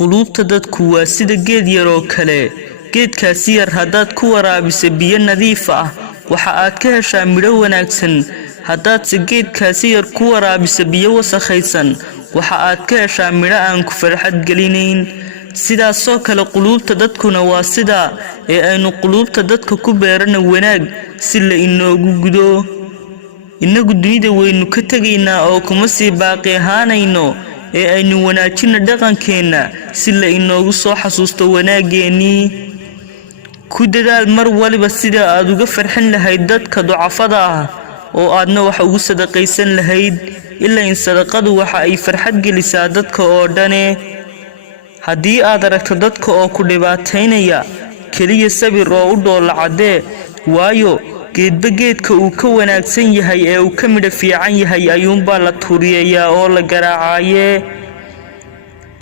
quluubta dadku waa sida geed yar oo kale geedkaasi yar haddaad ku waraabiso biyo nadiif ah waxa aad ka heshaa midho wanaagsan haddaadse geedkaasi yar ku waraabiso biyo wasakhaysan waxa aad ka heshaa midho aan ku farxad gelinayn sidaasoo kale quluubta dadkuna waa sidaa ee aynu quluubta dadka ku beerana wanaag si la inoogu gudo inagu dunida waynu ka tegaynaa oo kuma sii baaqi ahaanayno ee aynu wanaajina dhaqankeena si la inoogu soo xasuusto wanaageennii ku dadaal mar waliba sida aad uga farxin lahayd dadka ducafada ah oo aadna wax ugu sadaqaysan lahayd ilaa in sadaqadu waxa ay farxad gelisaa dadka oo dhane haddii aad aragto dadka oo ku dhibaataynaya keliya sabir oo u dhoola cadee waayo geedba geedka uu ka wanaagsan yahay ee uu ka midho fiican yahay ayuunbaa la tuuriyayaa oo la garaacayee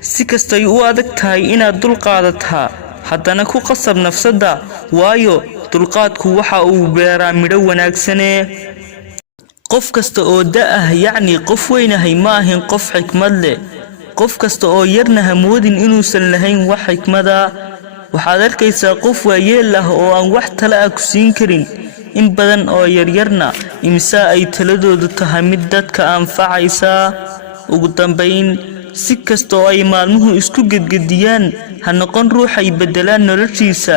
si kastay u adag tahay inaad dulqaadataa haddana ku qasab nafsadda waayo dulqaadku waxa uu beeraa midho wanaagsanee qof kasta oo da'ah yacni qof weynahay ma ahin qof xikmad leh qof kasta oo yarna hamoodin inuusan lahayn wax xikmada waxaad arkaysaa qof waayeel ah oo aan wax tala ah ku siin karin in badan oo yaryarna imisa ay taladoodu tahay mid dadka anfacaysa ugu dambayn si kasta oo ay maalmuhu isku gedgediyaan ha noqon ruuxay beddelaan noloshiisa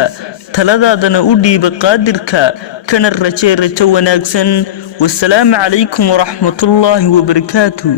taladaadana u dhiiba qaadirka kana rajo wanaagsan wasalaamu calaykum waraxmatullaahi wabarakaatuh